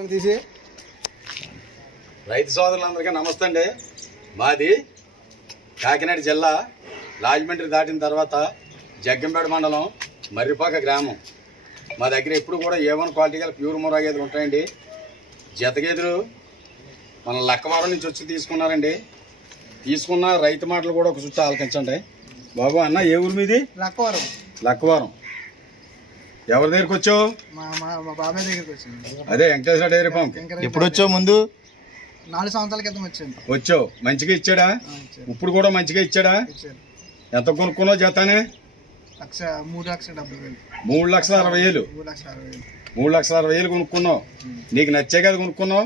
తీసి రైతు సోదరులందరికీ నమస్తే అండి. మాది కాకినాడ జిల్లా రాజమండ్రి దాటిన తర్వాత జగ్గంపేట మండలం మర్రిపాక గ్రామం. మా దగ్గర ఎప్పుడు కూడా A1 క్వాలిటీ గల ప్యూర్ ముర్రా గేదెలు ఉంటాయండి. జత గేదెలు మన లక్కవరం నుంచి వచ్చి తీసుకున్నారండి. తీసుకున్న రైతు మాటలు కూడా ఒక చుట్టూ ఆలకించండి. బాబు అన్న ఏ ఊరు మీది? లక్కవరం. లక్కవరం. ఎవరి దగ్గరికి వచ్చావు? మా బాబాయ్ దగ్గరికి వచ్చాను. అదే వెంకటేశ్వర డైరీ ఫామ్. ఎప్పుడు వచ్చావు? ముందు 4 సంవత్సరాల క్రితం వచ్చాను. వచ్చావు. మంచిగా ఇచ్చాడా? ఇప్పుడు కూడా మంచిగా ఇచ్చాడా? ఎంత కొనుక్కున్నావు జతనే? 3,70,000. 3,60,000. 3,60,000 కొనుక్కున్నావు. నీకు నచ్చే కదా కొనుక్కున్నావు.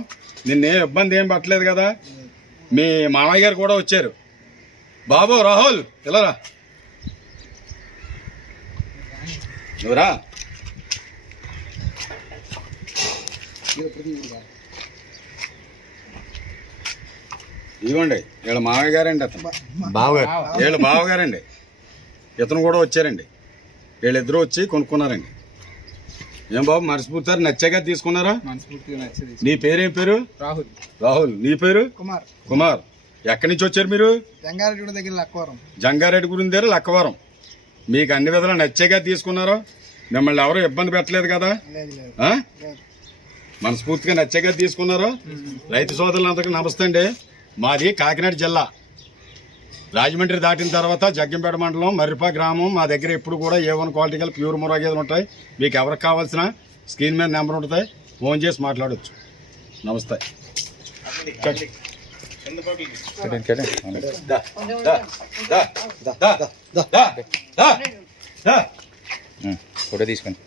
నిన్నేం ఇబ్బంది ఏం పట్టలేదు కదా. మీ మామయ్య గారు కూడా వచ్చారు. బాబు రాహుల్ ఇలారా, నువ్వురా. ఇదిగోండి వీళ్ళ మామయ్య గారండి. అతను బావగారు. వీళ్ళ బావగారండి. ఇతను కూడా వచ్చారండి. వీళ్ళిద్దరూ వచ్చి కొనుక్కున్నారండి. ఏం బాబు మనస్ఫూర్తి నచ్చాక తీసుకున్నారా? నీ పేరేం పేరు? రాహుల్. రాహుల్. నీ పేరు? కుమార్. కుమార్. ఎక్కడి నుంచి వచ్చారు మీరు? జంగారెడ్డి దగ్గర లక్కవరం. జంగారెడ్డి గురి దగ్గర లక్కవరం. మీకు అన్ని విధాలు నచ్చాక తీసుకున్నారా? మిమ్మల్ని ఎవరు ఇబ్బంది పెట్టలేదు కదా? మనస్ఫూర్తిగా నచ్చాక తీసుకున్నారా? రైతు సోదరులందరికీ నమస్తే అండి. మాది కాకినాడ జిల్లా రాజమండ్రి దాటిన తర్వాత జగ్గంపేట మండలం మర్రిపాక గ్రామం. మా దగ్గర ఎప్పుడు కూడా A1 క్వాలిటీ గల ప్యూర్ ముర్రా గేదెలు ఉంటాయి. మీకు ఎవరికి కావాల్సిన స్క్రీన్ మీద నెంబర్ ఉంటుంది, ఫోన్ చేసి మాట్లాడవచ్చు. నమస్తే. ఫోటో తీసుకోండి.